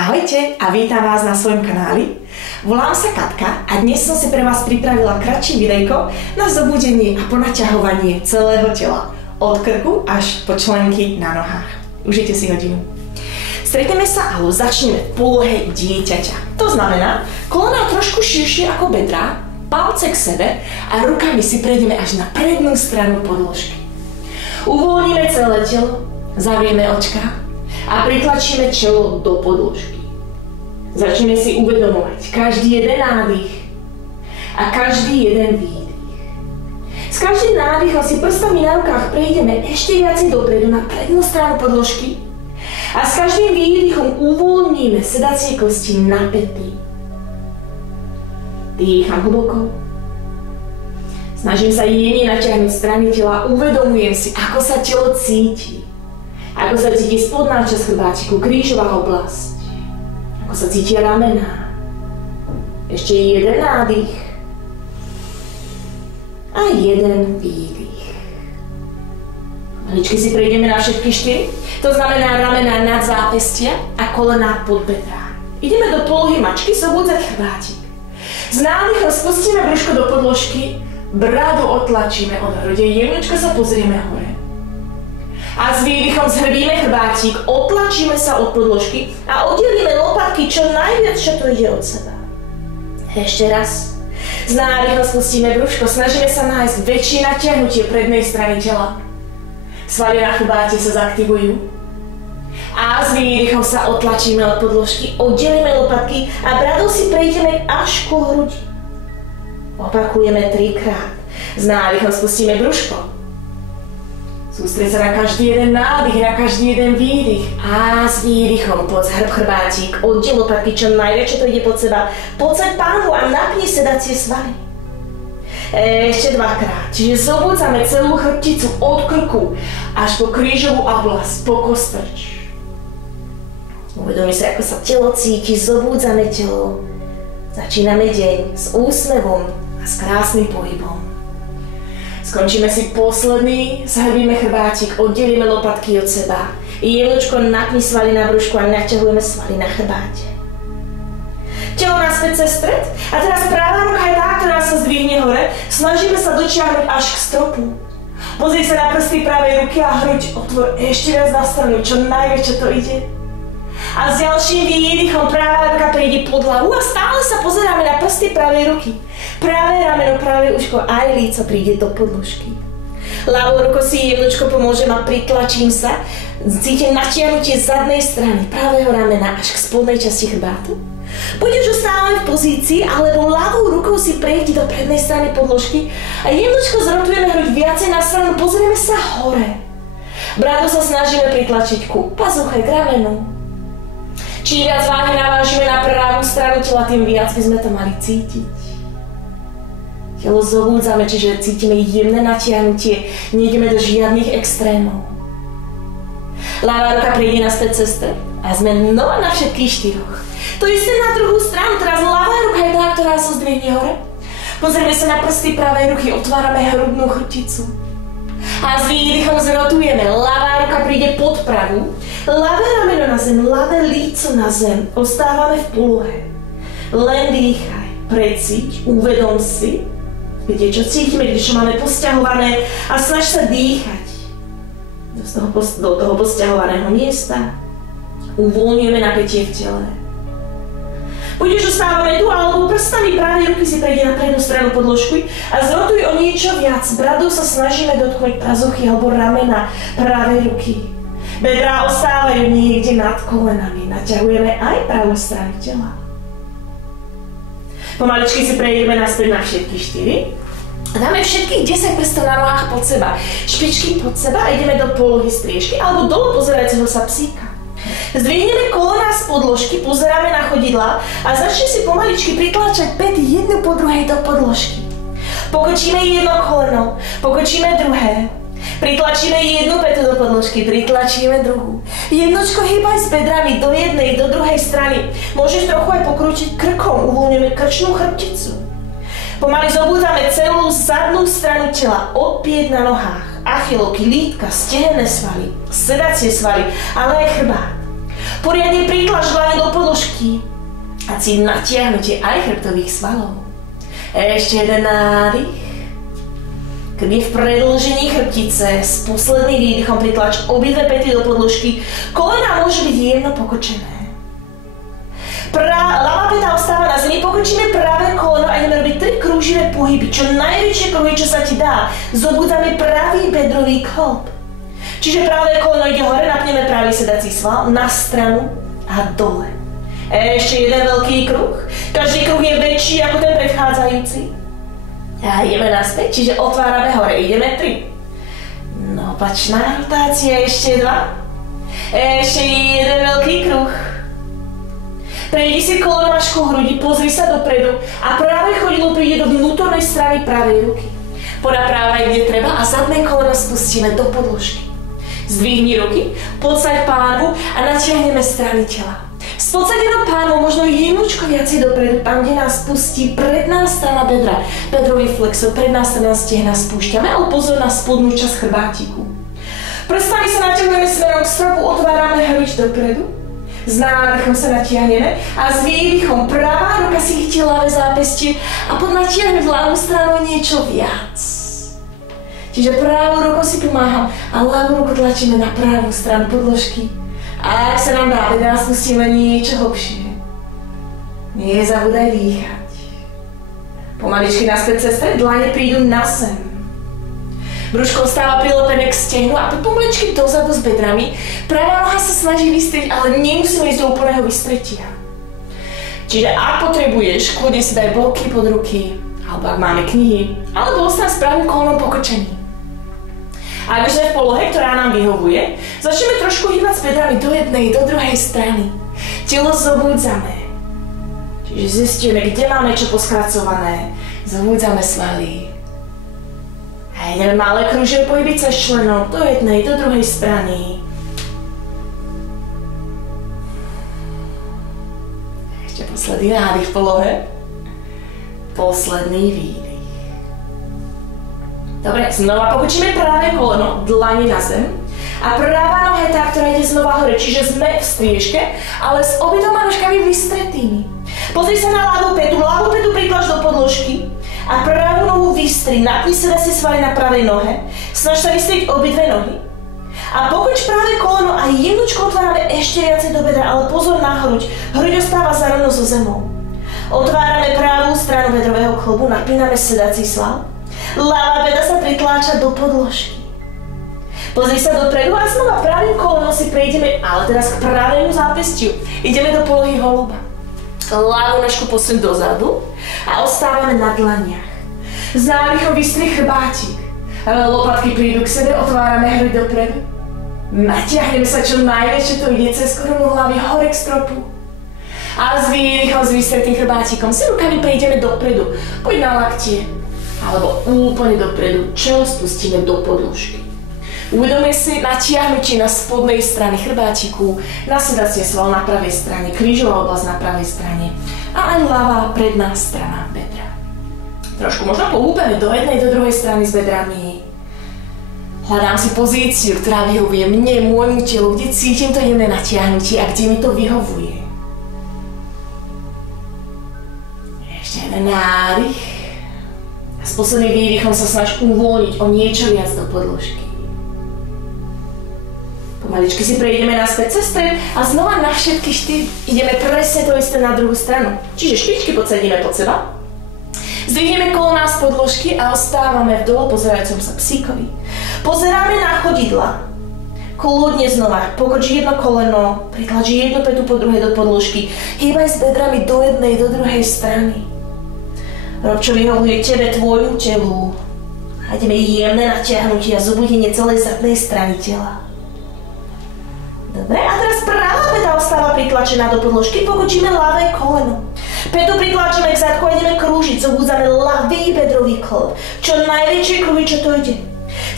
Ahojte a vítam vás na svojom kanáli. Volám sa Katka a dnes som si pre vás pripravila kratšie videjko na zobudenie a ponaťahovanie celého tela. Od krku až po členky na nohách. Užite si hodinu. Stretneme sa alebo začneme v polohe dieťaťa. To znamená, kolená trošku širšie ako bedrá, palce k sebe a rukami si prejdeme až na prednú stranu podložky. Uvoľníme celé telo, zavieme očka a pritlačíme čelo do podložky. Začneme si uvedomovať každý jeden nádych a každý jeden výdych. S každým nádychom si prstami na rukách prejdeme ešte viacej dopredu na prednú stranu podložky a s každým výdychom uvoľníme sedacie kosti na päty. Dýcham hlboko. Snažím sa jemne natiahnuť strany tela a uvedomujem si, ako sa telo cíti. Ako sa cíti spodná časť chrbátiku, krížová oblasť. Ako sa cítia ramená. Ešte jeden nádych. A jeden výdych. Maličky si prejdeme na všetky 4. To znamená ramená nad zápestia a kolená pod bedrá. Ideme do polohy mačky zobúdzať chrbátik. S nádychom spustíme brúško do podložky, bradu otlačíme od hrude, jemnúčko sa pozrieme hore. A s výdychom zhrbíme chrbátik, otlačíme sa od podložky a oddelíme lopatky čo najviac, čo to ide od seba. Ešte raz. S nádychom spustíme brúško, snažíme sa nájsť väčšie natiahnutie prednej strany tela. Svaly na chrbáte sa zaktivujú. A s výdychom sa otlačíme od podložky, oddelíme lopatky a bradou si prejdeme až ku hrudi. Opakujeme 3-krát. S nádychom spustíme brúško. Sústreď sa na každý jeden nádych, na každý jeden výdych. A s výdychom poď zhrb chrbátik, oddel lopatky čo najviac, čo to ide pod seba. Poď pánvu a napni sedacie svaly. Ešte 2-krát. Čiže zobúdzame celú chrbticu od krku až po krížovú oblasť, po kostrč. Uvedomi sa, ako sa telo cíti, zobúdzame telo. Začíname deň s úsmevom a s krásnym pohybom. Skončíme si posledný, zhrbíme chrbátik, oddelíme lopatky od seba. Jemnúčko napni svaly na brúšku a naťahujeme svaly na chrbáte. Telo naspäť cez stred a teraz pravá ruka je tá, ktorá sa zdvihne hore. Snažíme sa dočiahnuť až k stropu. Pozri sa na prsty pravej ruky a hruď otvor ešte viac na stranu, čo najviac, čo to ide. A s ďalším výdychom pravá ruka prejde pod hlavu a stále sa pozeráme na prsty pravej ruky. Pravé rameno, pravé uško, aj líco príde do podložky. Ľavou rukou si jemnúčko pomôžem a pritlačím sa. Cítim natiahnutie zadnej strany pravého ramena až k spodnej časti chrbátu. Buď už ostávame v pozícii, alebo ľavou rukou si prejdi do prednej strany podložky a jemnúčko zrotujeme hruď viacej na stranu, pozrieme sa hore. Bradu sa snažíme pritlačiť ku pazuche, k ramenu. Čím viac váhy navážime na pravú stranu tela, tým viac by sme to mali cítiť. Telo zobúdzame, čiže cítime jemné natiahnutie, nejdeme do žiadnych extrémov. Ľavá ruka prejde naspäť cez stred a sme znova na všetkých 4. To isté na druhú stranu, teraz ľavá ruka je tá, ktorá sa zdvihne hore. Pozrieme sa na prsty pravej ruky, otvárame hrudnú chrbticu. A s výdychom zrotujeme, ľavá ruka príde pod pravú, ľavé rameno na zem, ľavé líco na zem, ostávame v polohe. Len dýchaj, precíť, uvedom si, kde čo cítime, kde čo máme posťahované a snaž sa dýchať do toho posťahovaného miesta. Uvoľňujeme napätie v tele. Buď už ostávame tu, alebo prstami pravej ruky si prejde na prednú stranu podložky a zrotuj o niečo viac. Bradou sa snažíme dotknúť pazuchy alebo ramena pravej ruky. Bedrá ostávajú niekde nad kolenami. Naťahujeme aj pravú stranu tela. Pomaličky si prejdeme naspäť na všetky 4. A dáme všetkých 10 prstov na nohách pod seba. Špičky pod seba a ideme do polohy striežky alebo dolu pozerajúceho sa psíka. Zdvihneme kolená z podložky, pozeráme na chodidlá a začne si pomaličky pritláčať päty jednu po druhej do podložky. Pokočíme jedno koleno, pokočíme druhé. Pritlačíme jednu pätu do podložky, pritlačíme druhú. Jednočko hýbaj s bedrami do jednej, do druhej strany. Môžeš trochu aj pokrútiť krkom, uvoľňujeme krčnú chrbticu. Pomaly zobúdzame celú zadnú stranu tela, od piet na nohách, achilovky, lítka, stehenné svaly, sedacie svaly, ale aj chrbát. Poriadne pritlač dlane do podložky. podložky a cít natiahnutie aj chrbtových svalov. Ešte jeden nádych. Krk v predĺžení chrbtice, s posledným výdychom pritlač obidve pety do podložky, kolená môže byť jemno pokočené. Ľavá peta ostáva na zemi, pokočíme pravé koleno a ideme robiť 3 krúživé pohyby, čo najväčšie kruhy, čo sa ti dá. Zobudzame pravý bedrový klb. Čiže pravé koleno ide hore, napneme pravý sedací sval na stranu a dole. Ešte jeden veľký kruh. Každý kruh je väčší ako ten predchádzajúci. A ideme naspäť, čiže otvárame hore, ideme 3. No, opačná rotácia, ešte 2. Ešte jeden veľký kruh. Prejdi si kolenom až ku hrudi, pozri sa dopredu a práve chodidlo príde do vnútornej strany pravej ruky. Podá práva kde treba a zadné koleno spustíme do podložky. Zdvihni ruky, podsaď pánvu a natiahneme strany tela. S podsadenou pánvou možno jemnúčko viacej dopredu, tam, kde nás pustí predná strana bedra. Bedrový flexor, predná strana stehna spúšťame, ale pozor na spodnú časť chrbátiku. Prstami sa natiahneme smerom k stropu, otvárame hruď dopredu. S nádychom sa natiahneme a s výdychom pravá ruka si chytí ľavé zápestie a pod natiahnuť ľavú stranu niečo viac. Čiže pravou rukou si pomáham a ľavú ruku tlačíme na pravú stranu podložky. A ak sa nám dá, teda spustíme niečo hlbšie. Nezabúdaj dýchať. Pomaličky naspäť cez stred, dlane prídu na zem. Brúško ostáva prilepené k stehnu a pomaličky dozadu s bedrami. Pravá noha sa snaží vystrieť, ale nemusíme ísť do úplného vystretia. Čiže ak potrebuješ, kľudne si daj boky pod ruky, alebo ak máme knihy, alebo ostaň s pravým kolenom pokrčený. A ak sme v polohe, ktorá nám vyhovuje, začneme trošku hýbať s bedrami do jednej, do druhej strany. Telo zobudzame. Čiže zistíme, kde máme čo poskracované. Zobudzame svaly. A ideme malé kružie pohyby cez členov do jednej, do druhej strany. Ešte posledný nádych v polohe. Posledný výdych. Dobre, znova pokočíme pravé koleno, dlane na zem. A pravá noha je tá, ktorá ide znova hore, čiže sme v striežke, ale s obidoma nožkami vystretými. Pozri sa na ľavú petu pritlač do podložky. A pravú nohu vystri, napni si svaly na pravej nohe, snaž sa vystrieť obidve nohy. A pokoč pravé koleno a jemnúčko otvárame ešte viacej do bedra, ale pozor na hruď. Hruď ostáva zarovno so zemou. Otvárame pravú stranu bedrového klbu, napíname sedací sval. Ľavá peta sa pritláča do podložky. Pozri sa dopredu a znova pravým kolenom si prejdeme, ale teraz k pravému zápestiu. Ideme do polohy holuba. Ľavú nožku posuň dozadu a ostávame na dlaniach. S nádychom vystri chrbátik. Lopatky prídu k sebe, otvárame hruď dopredu. Natiahneme sa čo najväčšie, to ide cez korunu hlavy hore k stropu. A s výdychom, s vystretým chrbátikom si rukami prejdeme dopredu. Poď na laktie. Alebo úplne dopredu, čelo spustíme do podložky. Uvedome si natiahnutie na spodnej strane chrbátiku, na sedacie sval na pravej strane, krížová oblasť na pravej strane a aj ľavá predná strana bedra. Trošku možno pohúpeme do jednej, do druhej strany s bedrami. Hľadám si pozíciu, ktorá vyhovuje mne, môjmu telu, kde cítim to jemné natiahnutie a kde mi to vyhovuje. Ešte jeden nádych. A s posledným výdychom sa snaž uvoľniť o niečo viac do podložky. Pomaličky si prejdeme naspäť cez stred a znova na všetky 4 ideme presne to isté na druhú stranu. Čiže špičky podsadíme pod seba. Zdvihneme kolená z podložky a ostávame v dole pozerajúcom sa psíkovi. Pozeráme na chodidla. Kľudne znova, pokoč jedno koleno, pritlač jednu petu po druhej do podložky. Hýbaj s bedrami do jednej, do druhej strany. Rob, čo vyhovuje tebe, tvojmu telu. A ideme jemné natiahnutie a zobudenie celej zadnej strany tela. Dobre, a teraz pravá peta ostáva pritlačená do podložky, pokočíme ľavé koleno. Petu pritlačíme k zadku a ideme krúžiť, zobudzame ľavý bedrový klb. Čo najväčšie kruhy, čo to ide.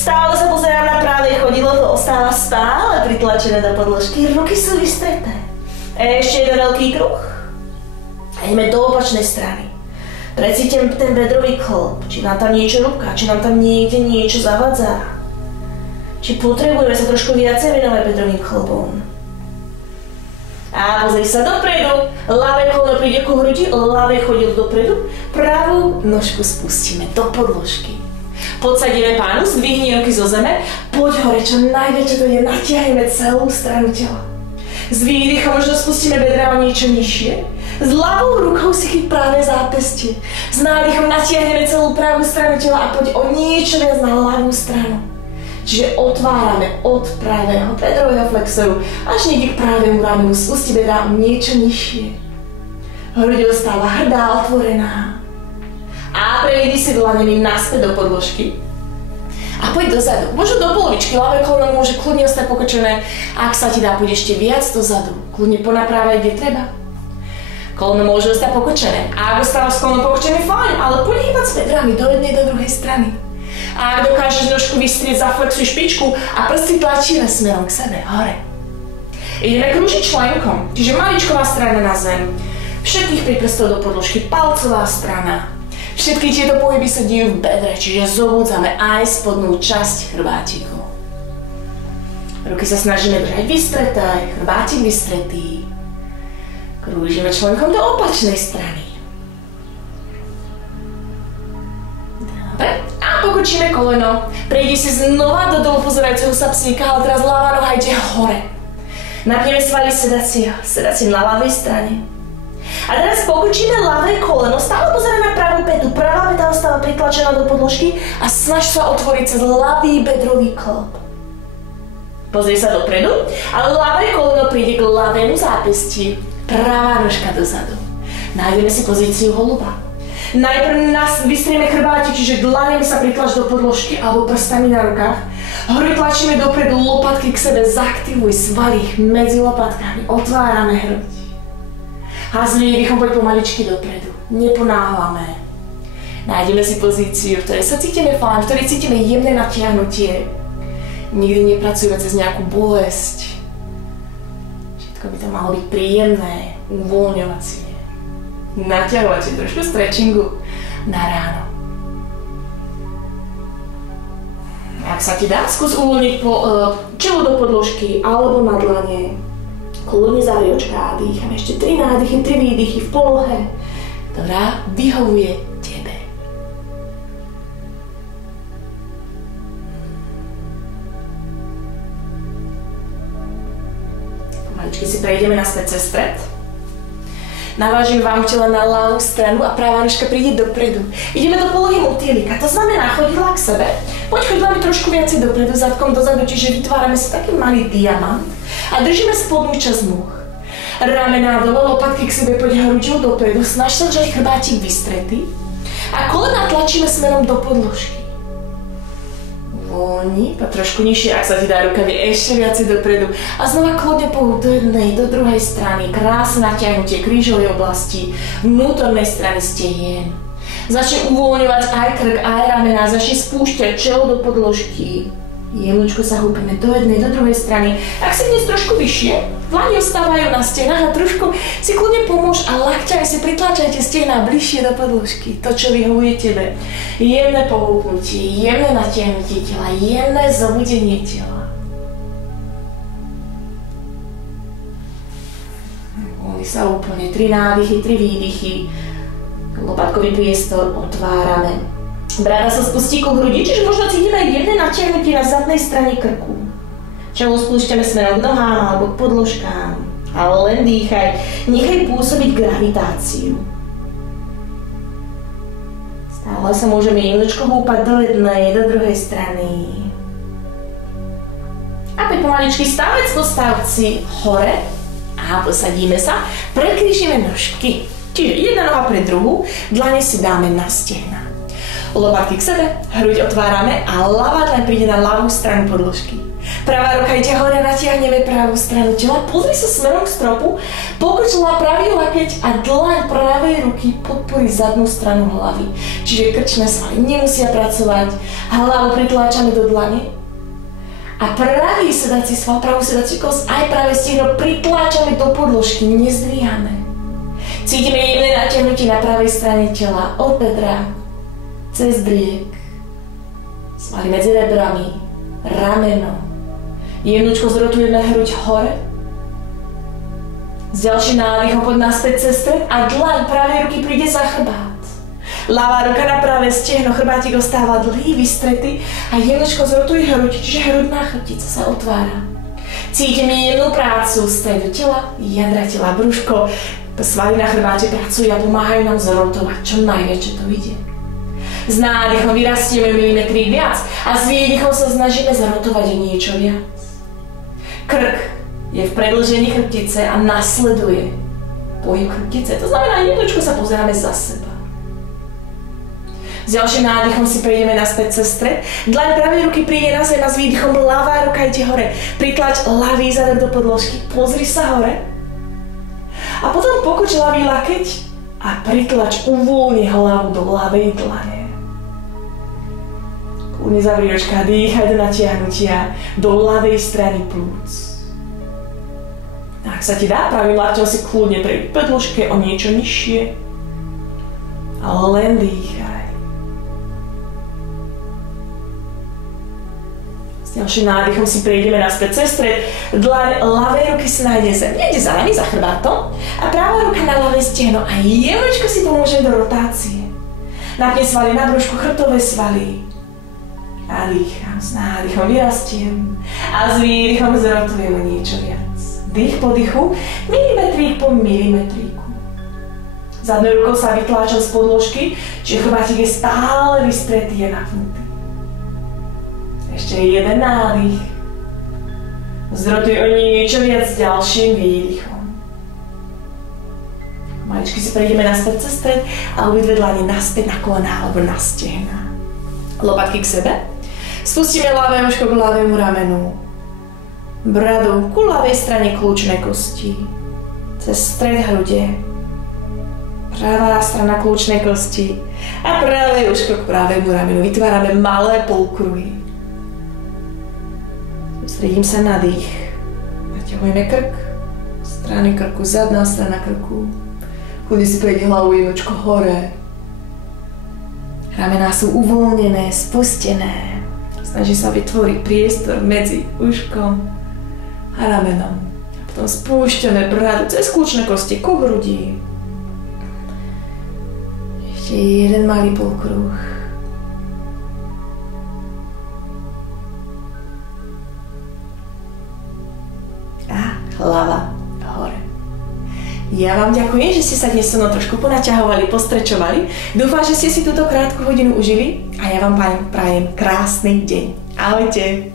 Stále sa pozerám na pravé chodidlo, to ostáva stále pritlačené do podložky, ruky sú vystreté. Ešte jeden veľký kruh. A ideme do opačnej strany. Precítim ten bedrový klb, či nám tam niečo rúbka, či nám tam niekde niečo zavadzá. Či potrebujeme sa trošku viacej venovať bedrovým klbom. A A pozri sa dopredu, ľavé koleno príde ku hrudi, ľavé chodidlo dopredu, pravú nožku spustíme do podložky. Podsadíme pánu, zdvihni ruky zo zeme, poď hore, čo najväčšie to je, natiahneme celú stranu tela. S výdychom možno spustíme bedra o niečo nižšie. S ľavou rukou si chyť práve zápestie. S nádychom natiahneme celú pravú stranu tela a poď o niečo viac na ľavú stranu. Čiže otvárame od pravého bedrového flexoru až niekde k pravému ramenu, spusti bedra o niečo nižšie. Hruď ostáva hrdá, otvorená. A prevedí si dlaňami naspäť do podložky. A poď dozadu, možno do polovičky, ľavé koleno môže kľudne ostať pokrčené. Ak sa ti dá, poď ešte viac dozadu, kľudne ponaprávať, kde treba. Koleno môže ostať pokrčené. A ak ostáva s kolenom pokrčené, fajn, ale poď hýbať s bedrami do jednej, do druhej strany. A ak dokážeš nožku vystrieť, zaflexuj špičku a prsty tlačíme smerom k sebe, hore. Ideme krúžiť členkom, čiže maličková strana na zem. Všetkých 5 prstov do podložky, palcová strana. Všetky tieto pohyby sa dejú v bedre, čiže zobudzame aj spodnú časť chrbátiku. Ruky sa snažíme držať vystreté, chrbátik vystretý. Krúžime členkom do opačnej strany. Dobre. A pokrčíme koleno. Prejdi si znova do dolu pozerajúceho sa psíka, ale teraz ľavá noha ide hore. Napneme svaly sedacie na ľavej strane. A teraz pokrčíme ľavé koleno, stále pozeraj na pravú petu, pravá peta ostáva pritlačená do podložky a snaž sa otvoriť cez ľavý bedrový klop. Pozri sa dopredu a ľavé koleno príde k ľavému zápesti, pravá nožka dozadu. Nájdeme si pozíciu holuba. Najprv vystrieme chrbátik, čiže dlaňami sa pritlač do podložky alebo prstami na rukách. Hore tlačíme dopredu, lopatky k sebe, zaktivuj svaly medzi lopatkami, otvárame hruď. A s výdychom poď pomaličky dopredu, neponáhľame. Nájdeme si pozíciu, v ktorej sa cítime fajn, v ktorej cítime jemné natiahnutie. Nikdy nepracujeme cez nejakú bolesť. Všetko by to malo byť príjemné, uvoľňovacie. Naťahovať si trošku stretchingu na ráno. Ak sa ti dá, skús uvoľniť čelo do podložky alebo na dlane. Kľudne zavri očká a dýcham. Ešte 3 nádychy, 3 výdychy v polohe, ktorá vyhovuje tebe. Pomaličky si prejdeme naspäť cez stred. Navážim vám tela na ľavú stranu a pravá nožka príde dopredu. Ideme do polohy motýlika, to znamená chodidlá k sebe. Poď chodidlami trošku viacej dopredu, zadkom dozadu, čiže vytvárame si taký malý diamant a držíme spodnú časť nôh. Ramená dole, lopatky k sebe, poď hruďou dopredu, snaž sa držať chrbátik vystretý a kolena tlačíme smerom do podložky. Voľni, pa trošku nižšie, ak sa ti dá rukami ešte viacej dopredu. A znova kľudne pohyb do jednej, do druhej strany. Krásne natiahnutie krížovej oblasti, vnútornej strany stehien. Začne uvoľňovať aj krk, aj ramená, začne spúšťať čelo do podložky. Jemnučko sa húpeme do jednej, do druhej strany. Ak si dnes trošku vyššie, dlane ostávajú na stenách a trošku si kľudne pomôž a lakťaj si pritlačajte stehná bližšie do podložky. To, čo vyhovuje tebe. Jemné pohúpnutie, jemné natiahnutie tela, jemné zobudenie tela. Voľni sa úplne, 3 nádychy, 3 výdychy. Lopatkový priestor otvárame. Bráda sa spustí ku hrudi, čiže možno cítime aj jemné natiahnutie na zadnej strane krku. Čelo spúšťame smerom k nohám alebo k podložkám. Ale len dýchaj, nechaj pôsobiť gravitáciu. Stále sa môžeme jemnočko húpať do jednej, do druhej strany. A päť pomaličky stavec po stavci hore a posadíme sa, prekrížime nožky. Čiže jedna noha pre druhú, dlane si dáme na stehna. Lopatky k sebe, hruď otvárame a ľavá dlaň príde na ľavú stranu podložky. Pravá ruka ide hore, natiahneme pravú stranu tela, pozri sa smerom k stropu, pokrčila pravý lakeť a dlaň pravej ruky podporí zadnú stranu hlavy. Čiže krčné svaly nemusia pracovať, hlavu pritláčame do dlane a pravý sedací sval, pravú sedací kosť, aj pravé stehno pritláčame do podložky, nezdvíhame. Cítime jemné natiahnutie na pravej strane tela, od bedra, cez driek, svaly medzi rebrami, rameno. Jemnučko zrotujeme hruď hore S ďalším nádychom poď naspäť cez stred a dlaň pravej ruky príde za chrbát. Ľavá ruka na pravé stehno, chrbátik ostáva dlhý, vystretý a jemnočko zrotuj hruď, čiže hrudná chrbtica sa otvára. Cítime jemnú prácu stredu tela, jadra tela, brúško, svaly na chrbáte pracujú a pomáhajú nám zrotovať, čo najväčšie to ide. S nádychom vyrastieme milimetrík viac a s výdychom sa snažíme zrotovať o niečo viac. Krk je v predĺžení chrbtice a nasleduje pohyb chrbtice. To znamená, jemnočko sa pozeráme za seba. S ďalším nádychom si prejdeme naspäť cez stred. Dlaň pravej ruky príde na zem a s výdychom ľavá ruka ide hore. Pritlač ľavý zadok do podložky, pozri sa hore. A potom pokoč ľavý lakeť a pritlač uvoľni hlavu do ľavej dlane. Kľudne zavri očka, dýchaj do natiahnutia do ľavej strany plúc. Ak sa ti dá, pravým lakťom si kľudne prejď podložke o niečo nižšie a len dýchaj. S ďalším nádychom si prejdeme naspäť cez stred, dlaň ľavej ruky si nájde zem, nejde za nami, za chrbátom a práva ruka na ľavé stehno a jemnočko si pomôže do rotácie. Napne svaly na brúšku, chrbtové svaly a dýcham, s nádychom vyrastiem a s výdychom zrotujem niečo viac. Dých po dychu, milimetrík po milimetríku. Zadnou rukou sa vytláčam z podložky, čiže chrbátik je stále vystretý a napnutý. Ešte jeden nádych. Zrotuj o niečo viac s ďalším výdychom. Maličky si prejdeme naspäť cez stred a obidve dlane naspäť na kolená alebo na stehná. Lopatky k sebe. Spustíme ľavé očko k ľavému ramenu. Bradu ku ľavej strane kľúčnej kosti. Cez stred hrude. Pravá strana kľúčnej kosti. A pravé uško k pravému ramenu. Vytvárame malé polkruhy. Sústredím sa na dých. Naťahujeme krk. Strany krku, zadná strana krku. Kľudne si prejde hlavu jemnočko hore. Ramená sú uvoľnené, spustené. Snaží sa vytvoriť priestor medzi uškom a ramenom. A potom spúšťame bradu cez kľúčne kosti ku hrudi. Ešte jeden malý polkruh. A hlava hore. Ja vám ďakujem, že ste sa dnes so mnou trošku ponaťahovali, postrečovali. Dúfam, že ste si túto krátku hodinu užili a ja vám prajem krásny deň. Ahojte.